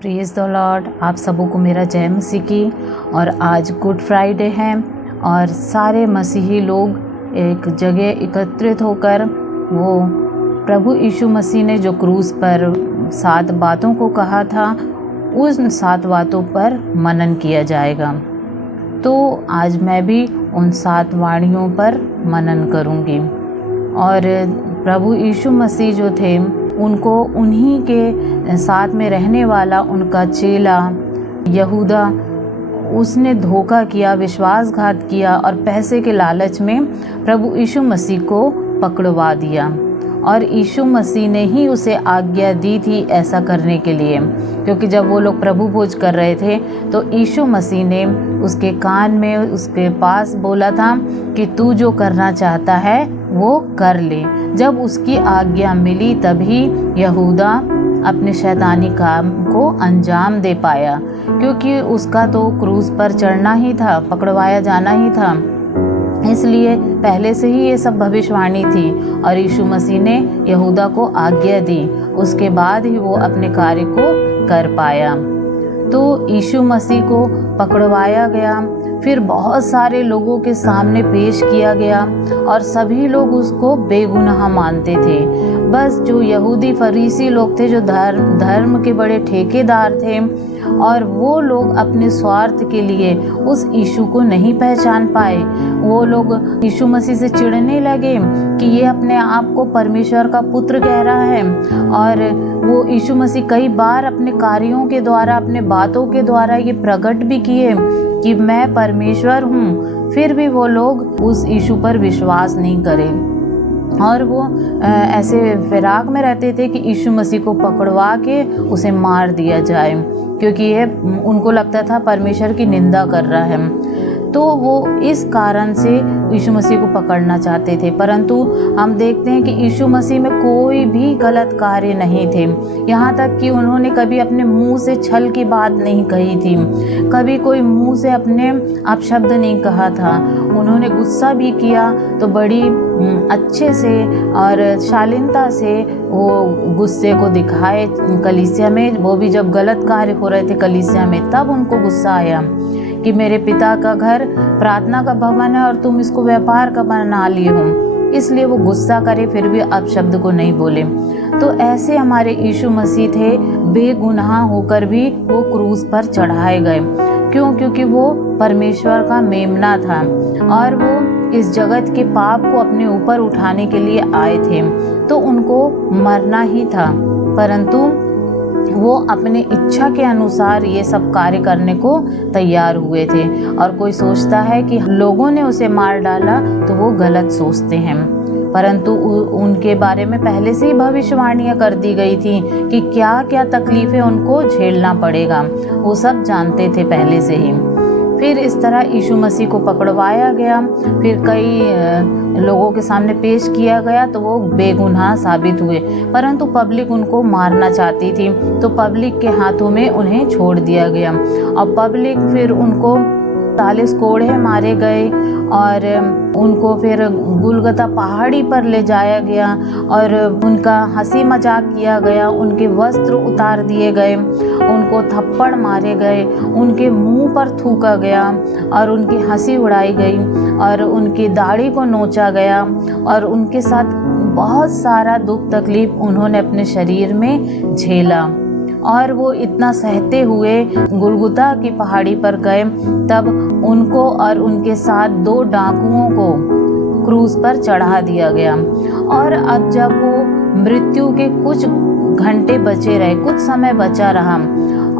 Praise the Lord. आप सबों को मेरा जय मसीह की। और आज गुड फ्राइडे है और सारे मसीही लोग एक जगह एकत्रित होकर वो प्रभु यीशु मसीह ने जो क्रूस पर 7 बातों को कहा था उन 7 बातों पर मनन किया जाएगा। तो आज मैं भी उन 7 वाणियों पर मनन करूँगी। और प्रभु यीशु मसीह जो थे उनको उन्हीं के साथ में रहने वाला उनका चेला यहूदा, उसने धोखा किया, विश्वासघात किया और पैसे के लालच में प्रभु यीशु मसीह को पकड़वा दिया। और यीशु मसीह ने ही उसे आज्ञा दी थी ऐसा करने के लिए, क्योंकि जब वो लोग प्रभु भोज कर रहे थे तो यीशु मसीह ने उसके कान में उसके पास बोला था कि तू जो करना चाहता है वो कर ले। जब उसकी आज्ञा मिली तभी यहूदा अपने शैतानी काम को अंजाम दे पाया, क्योंकि उसका तो क्रूस पर चढ़ना ही था, पकड़वाया जाना ही था। इसलिए पहले से ही ये सब भविष्यवाणी थी और यीशु मसीह ने यहूदा को आज्ञा दी, उसके बाद ही वो अपने कार्य को कर पाया। तो यीशु मसीह को पकड़वाया गया, फिर बहुत सारे लोगों के सामने पेश किया गया और सभी लोग उसको बेगुनाह मानते थे। बस जो यहूदी फरीसी लोग थे, जो धर्म के बड़े ठेकेदार थे, और वो लोग अपने स्वार्थ के लिए उस यीशु को नहीं पहचान पाए। वो लोग यीशु मसीह से चिढ़ने लगे कि ये अपने आप को परमेश्वर का पुत्र कह रहा है। और वो यीशु मसीह कई बार अपने कार्यों के द्वारा, अपने बातों के द्वारा ये प्रकट भी किए कि मैं परमेश्वर हूँ। फिर भी वो लोग उस यीशु पर विश्वास नहीं करें और वो ऐसे फिराक में रहते थे कि यीशु मसीह को पकड़वा के उसे मार दिया जाए, क्योंकि ये उनको लगता था परमेश्वर की निंदा कर रहा है। तो वो इस कारण से यीशु मसीह को पकड़ना चाहते थे। परंतु हम देखते हैं कि यीशु मसीह में कोई भी गलत कार्य नहीं थे। यहाँ तक कि उन्होंने कभी अपने मुंह से छल की बात नहीं कही थी, कभी कोई मुंह से अपने अपशब्द नहीं कहा था। उन्होंने गुस्सा भी किया तो बड़ी अच्छे से और शालीनता से वो गुस्से को दिखाए कलीसिया में। वो भी जब गलत कार्य हो रहे थे कलीसिया में, तब उनको गुस्सा आया कि मेरे पिता का घर प्रार्थना का भवन है और तुम इसको व्यापार का बना लिए हो। इसलिए वो गुस्सा करे फिर भी अपशब्द को नहीं बोले। तो ऐसे हमारे यीशु मसीह थे, बेगुनाह होकर भी वो क्रूस पर चढ़ाए गए। क्यों? क्योंकि वो परमेश्वर का मेमना था और वो इस जगत के पाप को अपने ऊपर उठाने के लिए आए थे। तो उनको मरना ही था, परंतु वो अपने इच्छा के अनुसार ये सब कार्य करने को तैयार हुए थे। और कोई सोचता है कि लोगों ने उसे मार डाला तो वो गलत सोचते हैं, परंतु उनके बारे में पहले से ही भविष्यवाणियां कर दी गई थी कि क्या क्या तकलीफें उनको झेलना पड़ेगा। वो सब जानते थे पहले से ही। फिर इस तरह यीशु मसीह को पकड़वाया गया, फिर कई लोगों के सामने पेश किया गया तो वो बेगुनाह साबित हुए। परंतु पब्लिक उनको मारना चाहती थी, तो पब्लिक के हाथों में उन्हें छोड़ दिया गया। और पब्लिक फिर उनको 40 कोड़े मारे गए और उनको फिर गुलगता पहाड़ी पर ले जाया गया और उनका हंसी मजाक किया गया, उनके वस्त्र उतार दिए गए, उनको थप्पड़ मारे गए, उनके मुंह पर थूका गया और उनकी हंसी उड़ाई गई और उनकी दाढ़ी को नोचा गया और उनके साथ बहुत सारा दुख तकलीफ उन्होंने अपने शरीर में झेला। और वो इतना सहते हुए गुलगुता की पहाड़ी पर गए, तब उनको और उनके साथ 2 डाकुओं को क्रूस पर चढ़ा दिया गया। और अब जब वो मृत्यु के कुछ घंटे बचे रहे, कुछ समय बचा रहा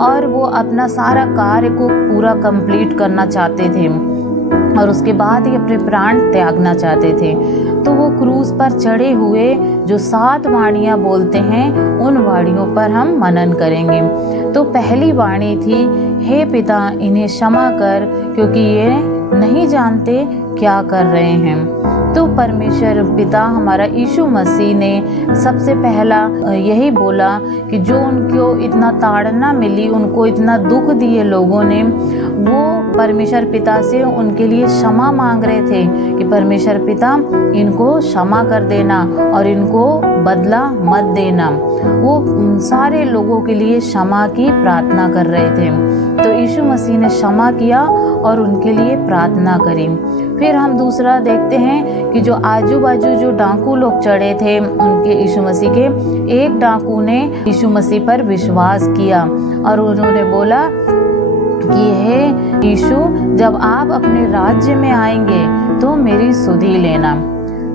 और वो अपना सारा कार्य को पूरा कंप्लीट करना चाहते थे और उसके बाद ही अपने प्राण त्यागना चाहते थे, तो वो क्रूस पर चढ़े हुए जो 7 वाणियाँ बोलते हैं उन वाणियों पर हम मनन करेंगे। तो पहली वाणी थी, हे पिता इन्हें क्षमा कर क्योंकि ये नहीं जानते क्या कर रहे हैं। तो परमेश्वर पिता हमारा यीशु मसीह ने सबसे पहला यही बोला कि जो उनको इतना ताड़ना मिली, उनको इतना दुख दिए लोगों ने, वो परमेश्वर पिता से उनके लिए क्षमा मांग रहे थे कि परमेश्वर पिता इनको क्षमा कर देना और इनको बदला मत देना। वो सारे लोगों के लिए क्षमा की प्रार्थना कर रहे थे। तो यीशु मसीह ने क्षमा किया और उनके लिए प्रार्थना करी। फिर हम दूसरा देखते हैं कि जो आजू बाजू जो डाकू लोग चढ़े थे उनके यीशु मसीह के, एक डाकू ने यीशु मसीह पर विश्वास किया और उन्होंने बोला कि हे यीशु, जब आप अपने राज्य में आएंगे तो मेरी सुधि लेना।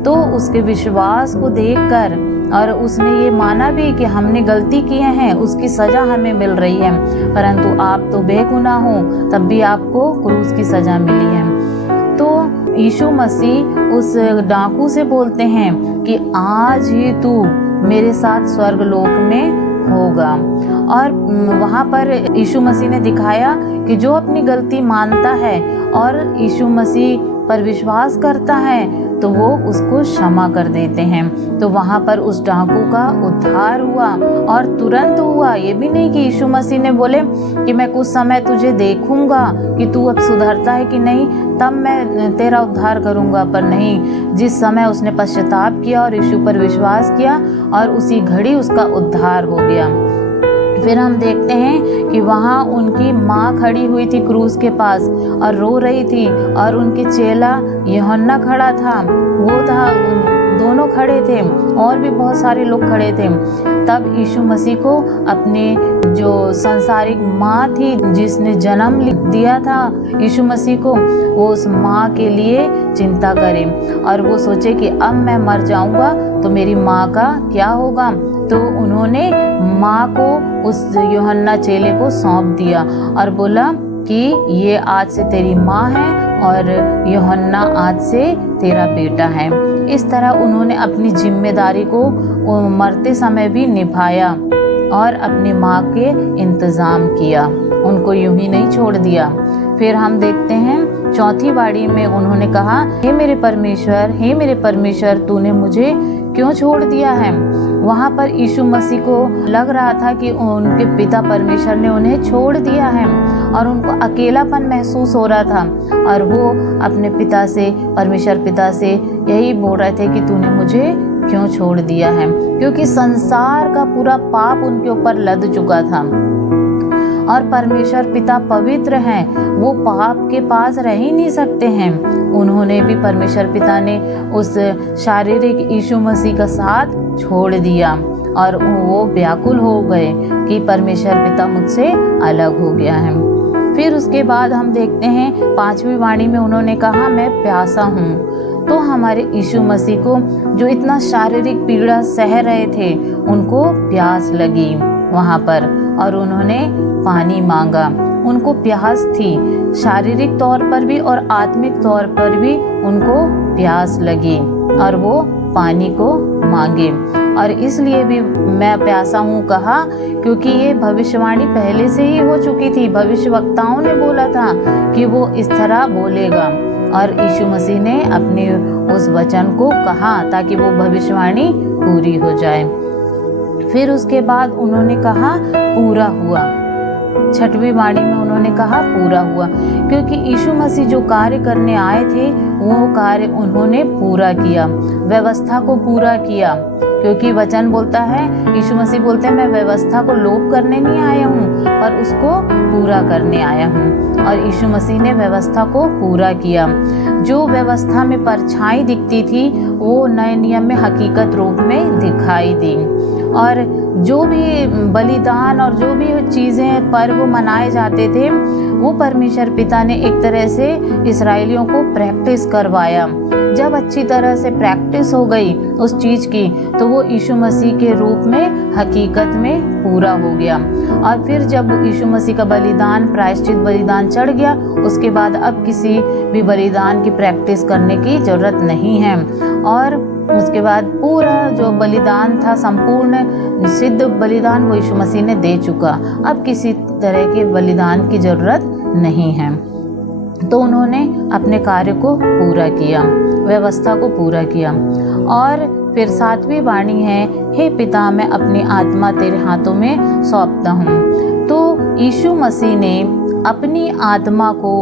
तो उसके विश्वास को देखकर और उसने ये माना भी कि हमने गलती किए हैं, उसकी सज़ा हमें मिल रही है, परंतु आप तो बेगुनाह हो, तब भी आपको क्रूस की सज़ा मिली है। तो यीशु मसीह उस डाकू से बोलते हैं कि आज ही तू मेरे साथ स्वर्गलोक में होगा। और वहाँ पर यीशु मसीह ने दिखाया कि जो अपनी गलती मानता है और यीशु मसीह पर विश्वास करता है तो वो उसको क्षमा कर देते हैं। तो वहाँ पर उस डाकू का उद्धार हुआ और तुरंत हुआ। ये भी नहीं कि यीशु मसीह ने बोले कि मैं कुछ समय तुझे देखूंगा कि तू अब सुधरता है कि नहीं, तब मैं तेरा उद्धार करूंगा, पर नहीं, जिस समय उसने पश्चाताप किया और यीशु पर विश्वास किया और उसी घड़ी उसका उद्धार हो गया। फिर हम देखते हैं कि वहाँ उनकी माँ खड़ी हुई थी क्रूस के पास और रो रही थी और उनके चेला यूहन्ना खड़ा था, वो था, दोनों खड़े थे और भी बहुत सारे लोग खड़े थे। तब यीशु मसीह को अपने जो संसारिक माँ थी जिसने जन्म दिया था यीशु मसीह को, वो उस माँ के लिए चिंता करे और वो सोचे कि अब मैं मर जाऊंगा तो मेरी माँ का क्या होगा। तो उन्होंने माँ को उस यूहन्ना चेले को सौंप दिया और बोला कि ये आज से तेरी माँ है और यूहन्ना आज से तेरा बेटा है। इस तरह उन्होंने अपनी जिम्मेदारी को मरते समय भी निभाया और अपनी माँ के इंतज़ाम किया, उनको यूं ही नहीं छोड़ दिया। फिर हम देखते हैं चौथी बाड़ी में उन्होंने कहा, हे मेरे परमेश्वर, तूने मुझे क्यों छोड़ दिया है। वहाँ पर यीशु मसीह को लग रहा था कि उनके पिता परमेश्वर ने उन्हें छोड़ दिया है और उनको अकेलापन महसूस हो रहा था और वो अपने पिता से, परमेश्वर पिता से यही बोल रहे थे कि तूने मुझे क्यों छोड़ दिया है, क्योंकि संसार का पूरा पाप उनके ऊपर लद चुका था और परमेश्वर पिता पवित्र हैं, वो पाप के पास रह ही नहीं सकते हैं। उन्होंने भी, परमेश्वर पिता ने उस शारीरिक यीशु मसीह का साथ छोड़ दिया और वो व्याकुल हो गए कि परमेश्वर पिता मुझसे अलग हो गया है। फिर उसके बाद हम देखते हैं पांचवी वाणी में उन्होंने कहा, मैं प्यासा हूँ। तो हमारे यीशु मसीह को जो इतना शारीरिक पीड़ा सह रहे थे उनको प्यास लगी वहाँ पर और उन्होंने पानी मांगा। उनको प्यास थी, शारीरिक तौर पर भी और आत्मिक तौर पर भी उनको प्यास लगी और वो पानी को मांगे। और इसलिए भी मैं प्यासा हूँ कहा क्योंकि ये भविष्यवाणी पहले से ही हो चुकी थी। भविष्यवक्ताओं ने बोला था कि वो इस तरह बोलेगा और यीशु मसीह ने अपने उस वचन को कहा ताकि वो भविष्यवाणी पूरी हो जाए। फिर उसके बाद उन्होंने कहा पूरा हुआ। छठवीं वाणी में उन्होंने कहा पूरा हुआ, क्योंकि यीशु मसीह जो कार्य करने आए थे वो कार्य उन्होंने पूरा किया, व्यवस्था को पूरा किया। क्योंकि वचन बोलता है, यीशु मसीह बोलते हैं, मैं व्यवस्था को लोप करने नहीं आया हूँ पर उसको पूरा करने आया हूँ। और यीशु मसीह ने व्यवस्था को पूरा किया। जो व्यवस्था में परछाई दिखती थी वो नए नियम में हकीकत रूप में दिखाई दी। और जो भी बलिदान और जो भी चीज़ें पर्व मनाए जाते थे वो परमेश्वर पिता ने एक तरह से इस्राएलियों को प्रैक्टिस करवाया। जब अच्छी तरह से प्रैक्टिस हो गई उस चीज़ की तो वो यीशु मसीह के रूप में हकीकत में पूरा हो गया। और फिर जब यीशु मसीह का बलिदान, प्रायश्चित बलिदान चढ़ गया, उसके बाद अब किसी भी बलिदान की प्रैक्टिस करने की ज़रूरत नहीं है। और उसके बाद पूरा जो बलिदान था, संपूर्ण सिद्ध बलिदान वो यीशु मसीह ने दे चुका। अब किसी तरह के बलिदान की ज़रूरत नहीं है। तो उन्होंने अपने कार्य को पूरा किया, व्यवस्था को पूरा किया। और फिर 7वीं वाणी है, हे पिता मैं अपनी आत्मा तेरे हाथों में सौंपता हूँ। तो यीशु मसीह ने अपनी आत्मा को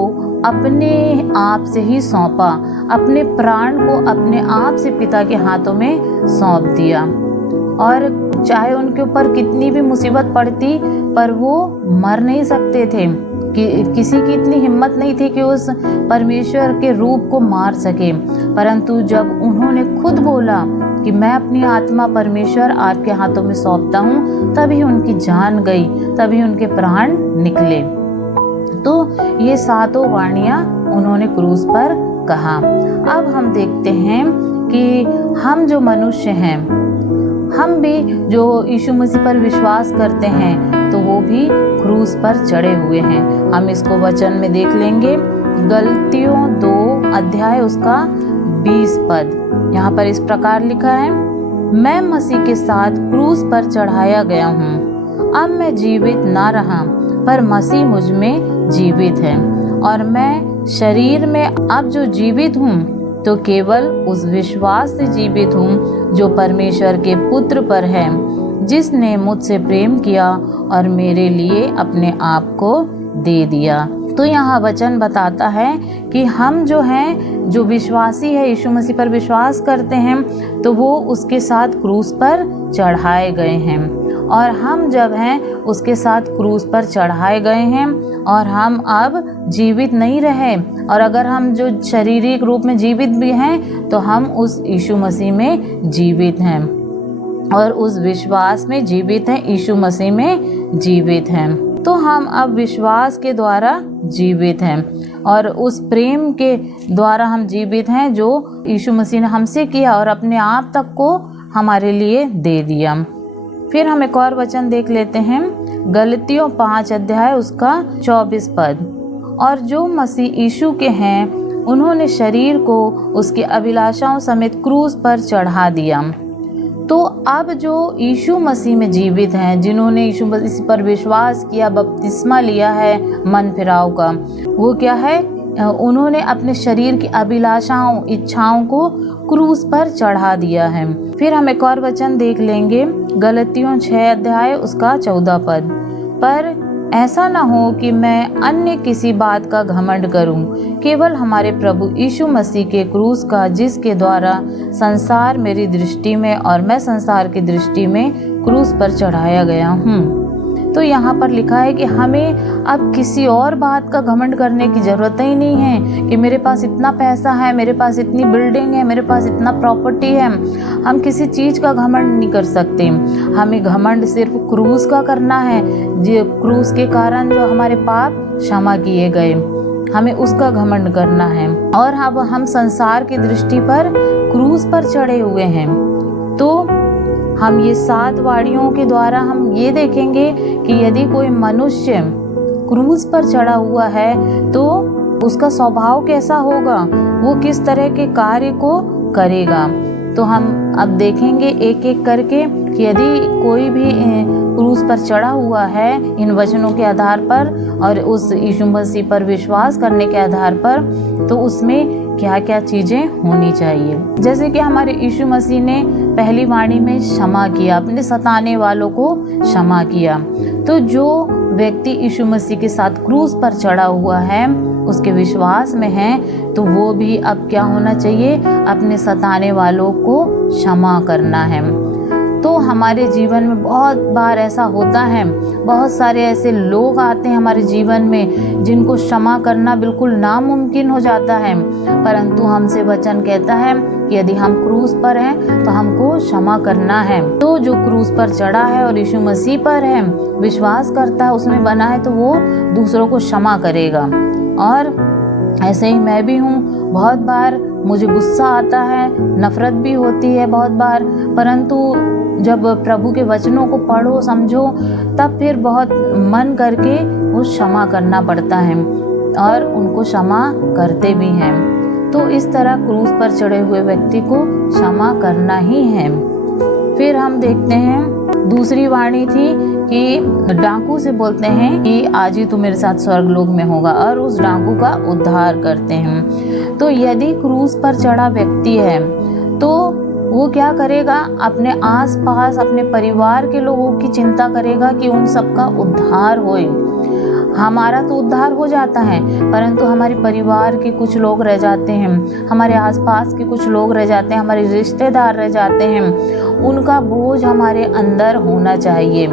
अपने आप से ही सौंपा, अपने प्राण को अपने आप से पिता के हाथों में सौंप दिया। और चाहे उनके ऊपर कितनी भी मुसीबत पड़ती, पर वो मर नहीं सकते थे। कि किसी की इतनी हिम्मत नहीं थी कि उस परमेश्वर के रूप को मार सके। परंतु जब उन्होंने खुद बोला कि मैं अपनी आत्मा परमेश्वर आपके हाथों में सौंपता हूँ, तभी उनकी जान गई, तभी उनके प्राण निकले। तो ये 7 वाणियाँ उन्होंने क्रूस पर कहा। अब हम देखते हैं कि हम जो मनुष्य हैं, हम भी जो यीशु मसीह पर विश्वास करते हैं, तो वो भी क्रूस पर चढ़े हुए हैं। हम इसको वचन में देख लेंगे। गलतियों 2 अध्याय उसका 20 पद, यहाँ पर इस प्रकार लिखा है, मैं मसीह के साथ क्रूस पर चढ़ाया गया हूँ। अब मैं जीवित ना रहा, पर मसीह मुझ में जीवित है। और मैं शरीर में अब जो जीवित हूँ, तो केवल उस विश्वास से जीवित हूँ जो परमेश्वर के पुत्र पर है, जिसने मुझसे प्रेम किया और मेरे लिए अपने आप को दे दिया। तो यहाँ वचन बताता है कि हम जो हैं, जो विश्वासी है, यीशु मसीह पर विश्वास करते हैं, तो वो उसके साथ क्रूस पर चढ़ाए गए हैं। और हम जब हैं उसके साथ क्रूस पर चढ़ाए गए हैं, और हम अब जीवित नहीं रहे। और अगर हम जो शारीरिक रूप में जीवित भी हैं, तो हम उस यीशु मसीह में जीवित हैं और उस विश्वास में जीवित हैं, यीशु मसीह में जीवित हैं। तो हम अब विश्वास के द्वारा जीवित हैं और उस प्रेम के द्वारा हम जीवित हैं जो यीशु मसीह ने हमसे किया और अपने आप तक को हमारे लिए दे दिया। फिर हम एक और वचन देख लेते हैं, गलतियों 5 अध्याय उसका 24 पद, और जो मसीह यीशु के हैं, उन्होंने शरीर को उसकी अभिलाषाओं समेत क्रूस पर चढ़ा दिया। तो अब जो यीशु मसीह में जीवित हैं, जिन्होंने यीशु मसीह पर विश्वास किया, बपतिस्मा लिया है मन फिराव का, वो क्या है, उन्होंने अपने शरीर की अभिलाषाओं, इच्छाओं को क्रूस पर चढ़ा दिया है। फिर हम एक और वचन देख लेंगे, गलतियों 6 अध्याय उसका 14 पद, पर ऐसा न हो कि मैं अन्य किसी बात का घमंड करूं, केवल हमारे प्रभु यीशु मसीह के क्रूस का, जिसके द्वारा संसार मेरी दृष्टि में और मैं संसार की दृष्टि में क्रूस पर चढ़ाया गया हूँ। तो यहाँ पर लिखा है कि हमें अब किसी और बात का घमंड करने की ज़रूरत ही नहीं है कि मेरे पास इतना पैसा है, मेरे पास इतनी बिल्डिंग है, मेरे पास इतना प्रॉपर्टी है। हम किसी चीज़ का घमंड नहीं कर सकते। हमें घमंड सिर्फ क्रूस का करना है, जो क्रूस के कारण जो हमारे पाप क्षमा किए गए, हमें उसका घमंड करना है। और अब हम संसार की दृष्टि पर क्रूस पर चढ़े हुए हैं। तो हम ये 7 वाणियों के द्वारा हम ये देखेंगे कि यदि कोई मनुष्य क्रूस पर चढ़ा हुआ है तो उसका स्वभाव कैसा होगा, वो किस तरह के कार्य को करेगा। तो हम अब देखेंगे एक एक करके कि यदि कोई भी क्रूस पर चढ़ा हुआ है इन वचनों के आधार पर और उस यीशु मसीह पर विश्वास करने के आधार पर, तो उसमें क्या क्या चीज़ें होनी चाहिए। जैसे कि हमारे यीशु मसीह ने पहली वाणी में क्षमा किया, अपने सताने वालों को क्षमा किया। तो जो व्यक्ति यीशु मसीह के साथ क्रूस पर चढ़ा हुआ है, उसके विश्वास में है, तो वो भी अब क्या होना चाहिए, अपने सताने वालों को क्षमा करना है। तो हमारे जीवन में बहुत बार ऐसा होता है, बहुत सारे ऐसे लोग आते हैं हमारे जीवन में जिनको क्षमा करना बिल्कुल नामुमकिन हो जाता है, परंतु हमसे वचन कहता है कि यदि हम क्रूस पर हैं तो हमको क्षमा करना है। तो जो क्रूस पर चढ़ा है और यीशु मसीह पर है, विश्वास करता है, उसमें बना है, तो वो दूसरों को क्षमा करेगा। और ऐसे ही मैं भी हूँ, बहुत बार मुझे गुस्सा आता है, नफरत भी होती है बहुत बार, परंतु जब प्रभु के वचनों को पढ़ो, समझो, तब फिर बहुत मन करके वो क्षमा करना पड़ता है और उनको क्षमा करते भी हैं। तो इस तरह क्रूस पर चढ़े हुए व्यक्ति को क्षमा करना ही है। फिर हम देखते हैं दूसरी वाणी थी कि डाकू से बोलते हैं कि आज ही तू मेरे साथ स्वर्गलोक में होगा, और उस डाकू का उद्धार करते हैं। तो यदि क्रूस पर चढ़ा व्यक्ति है तो वो क्या करेगा, अपने आसपास अपने परिवार के लोगों की चिंता करेगा कि उन सबका उद्धार होए। हमारा तो उद्धार हो जाता है, परंतु हमारे परिवार के कुछ लोग रह जाते हैं, हमारे आसपास के कुछ लोग रह जाते हैं, हमारे रिश्तेदार रह जाते हैं, उनका बोझ हमारे अंदर होना चाहिए।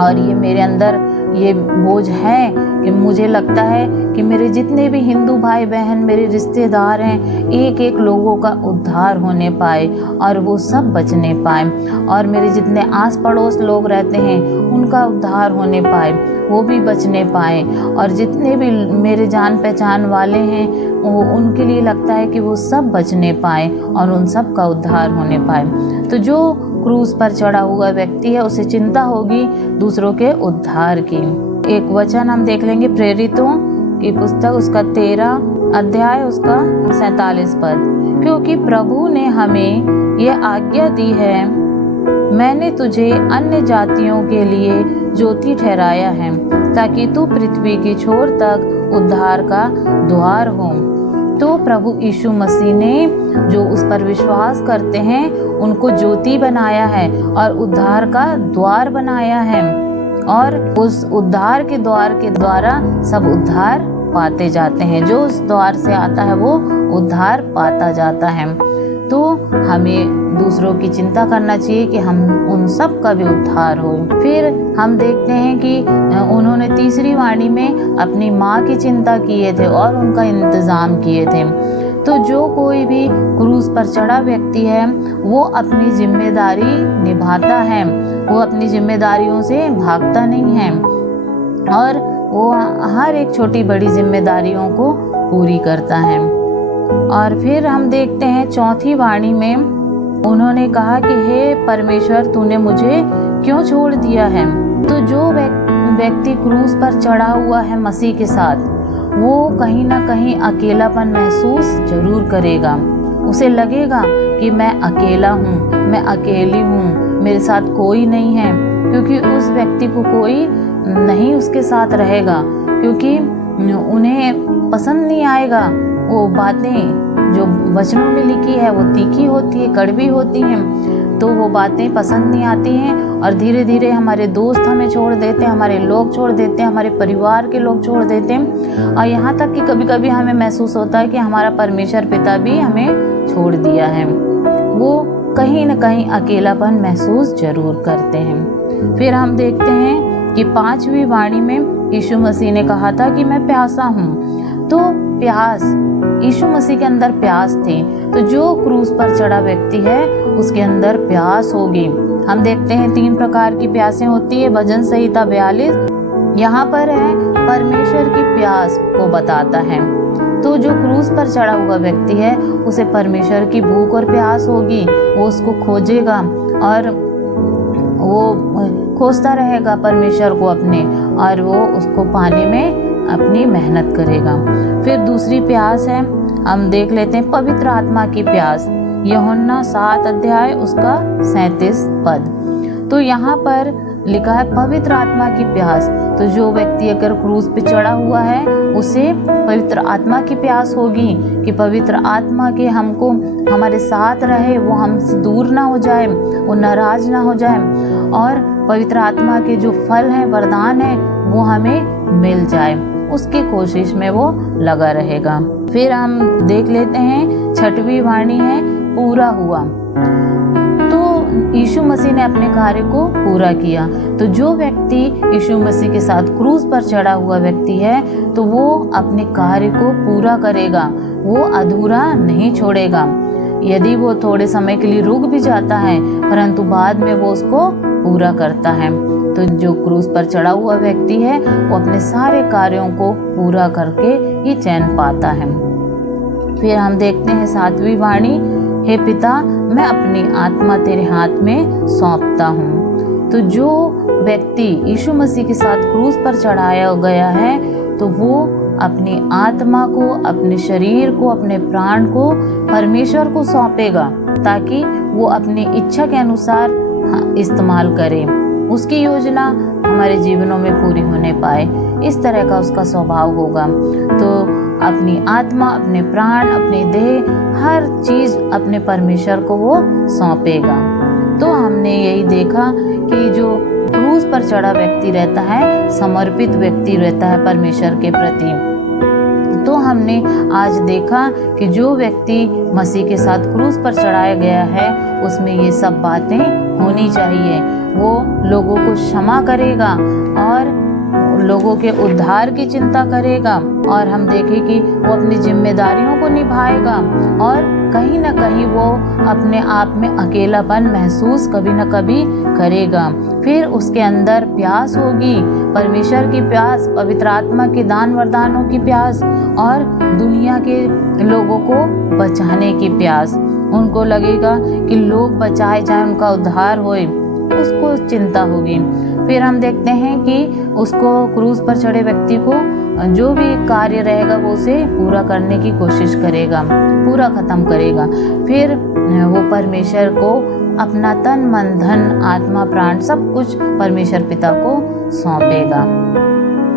और ये मेरे अंदर ये बोझ है कि मुझे लगता है कि मेरे जितने भी हिंदू भाई बहन मेरे रिश्तेदार हैं, एक एक लोगों का उद्धार होने पाए और वो सब बचने पाए, और मेरे जितने आस पड़ोस लोग रहते हैं उनका उद्धार होने पाए, वो भी बचने पाए, और जितने भी मेरे जान पहचान वाले हैं वो उनके लिए लगता है कि वो सब बचने पाए और उन सब का उद्धार होने पाए। तो जो क्रूस पर चढ़ा हुआ व्यक्ति है उसे चिंता होगी दूसरों के उद्धार की। एक वचन हम देख लेंगे प्रेरितों की पुस्तक, उसका 13 अध्याय, उसका 47 पद। क्योंकि प्रभु ने हमें यह आज्ञा दी है, मैंने तुझे अन्य जातियों के लिए ज्योति ठहराया है, ताकि तू पृथ्वी की छोर तक उद्धार का द्वार हो। तो प्रभु यीशु मसीह ने जो उस पर विश्वास करते हैं उनको ज्योति बनाया है और उद्धार का द्वार बनाया है, और उस उद्धार के द्वार के द्वारा सब उद्धार पाते जाते हैं। जो उस द्वार से आता है वो उद्धार पाता जाता है। तो हमें दूसरों की चिंता करना चाहिए कि हम उन सब का भी उद्धार हो। फिर हम देखते हैं कि उन्होंने तीसरी वाणी में अपनी माँ की चिंता किए थे और उनका इंतज़ाम किए थे। तो जो कोई भी क्रूस पर चढ़ा व्यक्ति है वो अपनी जिम्मेदारी निभाता है, वो अपनी जिम्मेदारियों से भागता नहीं है, और वो हर एक छोटी बड़ी जिम्मेदारियों को पूरी करता है। और फिर हम देखते हैं चौथी वाणी में उन्होंने कहा कि हे परमेश्वर, तूने मुझे क्यों छोड़ दिया है। तो जो व्यक्ति क्रूस पर चढ़ा हुआ है मसीह के साथ, वो कहीं ना कहीं अकेलापन महसूस जरूर करेगा। उसे लगेगा कि मैं अकेला हूँ, मैं अकेली हूँ, मेरे साथ कोई नहीं है, क्योंकि उस व्यक्ति को कोई नहीं उसके साथ रहेगा, क्योंकि उन्हें पसंद नहीं आएगा। वो बातें जो वचनों में लिखी है वो तीखी होती है, कड़वी होती हैं, तो वो बातें पसंद नहीं आती हैं, और धीरे धीरे हमारे दोस्त हमें छोड़ देते हैं, हमारे लोग छोड़ देते हैं, हमारे परिवार के लोग छोड़ देते हैं, और यहाँ तक कि कभी कभी हमें महसूस होता है कि हमारा परमेश्वर पिता भी हमें छोड़ दिया है। वो कहीं न कहीं अकेलापन महसूस जरूर करते हैं। फिर हम देखते हैं कि 5वीं वाणी में यीशु मसीह ने कहा था कि मैं प्यासा हूँ। तो प्यास, यीशु मसीह के अंदर प्यास थी। तो जो क्रूस पर चढ़ा व्यक्ति है उसके अंदर प्यास होगी। हम देखते हैं 3 प्रकार की प्यासें होती है। भजन संहिता 42 यहाँ पर है परमेश्वर की प्यास को बताता है। तो जो क्रूस पर चढ़ा हुआ व्यक्ति है उसे परमेश्वर की भूख और प्यास होगी, वो उसको खोजेगा और वो खोजता रहेगा परमेश्वर को अपने, और वो उसको पाने में अपनी मेहनत करेगा। फिर दूसरी प्यास है, हम देख लेते हैं पवित्र आत्मा की प्यास, यूहन्ना 7 अध्याय उसका 37 पद। तो यहाँ पर लिखा है पवित्र आत्मा की प्यास। तो जो व्यक्ति अगर क्रूस पे चढ़ा हुआ है उसे पवित्र आत्मा की प्यास होगी कि पवित्र आत्मा के हमको हमारे साथ रहे, वो हमसे दूर ना हो जाए, वो नाराज ना हो जाए, और पवित्र आत्मा के जो फल हैं, वरदान हैं, वो हमें मिल जाए, उसकी कोशिश में वो लगा रहेगा। फिर हम देख लेते हैं 6वीं वाणी है पूरा हुआ। तो यीशु मसीह ने अपने कार्य को पूरा किया। तो जो व्यक्ति यीशु मसीह के साथ क्रूस पर चढ़ा हुआ व्यक्ति है तो वो अपने कार्य को पूरा करेगा, वो अधूरा नहीं छोड़ेगा। यदि वो थोड़े समय के लिए रुक भी जाता है परंतु बाद में वो उसको पूरा करता है। तो जो क्रूस पर चढ़ा हुआ व्यक्ति है वो अपने सारे कार्यों को पूरा करके ही चैन पाता है। फिर हम देखते हैं 7वीं वाणी, हे पिता, मैं अपनी आत्मा तेरे हाथ में सौंपता हूँ। तो जो व्यक्ति यीशु मसीह के साथ क्रूस पर चढ़ाया गया है तो वो अपनी आत्मा को, अपने शरीर को, अपने प्राण को परमेश्वर को सौंपेगा ताकि वो अपनी इच्छा के अनुसार इस्तेमाल करे। उसकी योजना हमारे जीवनों में पूरी होने पाए। इस तरह का उसका स्वभाव होगा। तो अपनी आत्मा, अपने प्राण, अपनी देह, हर चीज़ अपने परमेश्वर को वो सौंपेगा। तो हमने यही देखा कि जो क्रूस पर चढ़ा व्यक्ति रहता है, समर्पित व्यक्ति रहता है परमेश्वर के प्रति। तो हमने आज देखा कि जो व्यक्ति मसीह के साथ क्रूस पर चढ़ाया गया है, उसमें ये सब बातें होनी चाहिए। वो लोगों को क्षमा करेगा और लोगों के उद्धार की चिंता करेगा, और हम देखें कि वो अपनी जिम्मेदारियों को निभाएगा, और कहीं ना कहीं वो अपने आप में अकेलापन महसूस कभी ना कभी करेगा। फिर उसके अंदर प्यास होगी, परमेश्वर की प्यास, पवित्र आत्मा के दान वरदानों की प्यास, और दुनिया के लोगों को बचाने की प्यास। उनको लगेगा कि लोग बचाए जाए, उनका उद्धार होए, उसको चिंता होगी। फिर हम देखते हैं कि उसको क्रूस पर चढ़े व्यक्ति को जो भी कार्य रहेगा वो उसे पूरा करने की कोशिश करेगा, पूरा खत्म करेगा। फिर वो परमेश्वर को अपना तन मन धन आत्मा प्राण सब कुछ परमेश्वर पिता को सौंपेगा।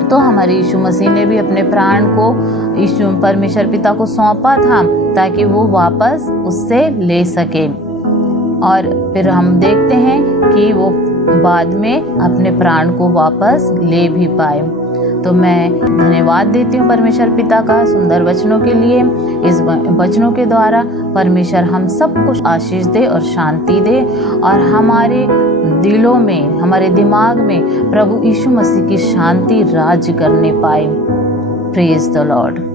तो हमारे यीशु मसीह ने भी अपने प्राण को यीशु परमेश्वर पिता को सौंपा था ताकि वो वापस उससे ले सके। और फिर हम देखते हैं कि वो बाद में अपने प्राण को वापस ले भी पाए। तो मैं धन्यवाद देती हूँ परमेश्वर पिता का सुंदर वचनों के लिए। इस वचनों के द्वारा परमेश्वर हम सब कुछ आशीष दे और शांति दे, और हमारे दिलों में, हमारे दिमाग में प्रभु यीशु मसीह की शांति राज्य करने पाए। Praise the Lord.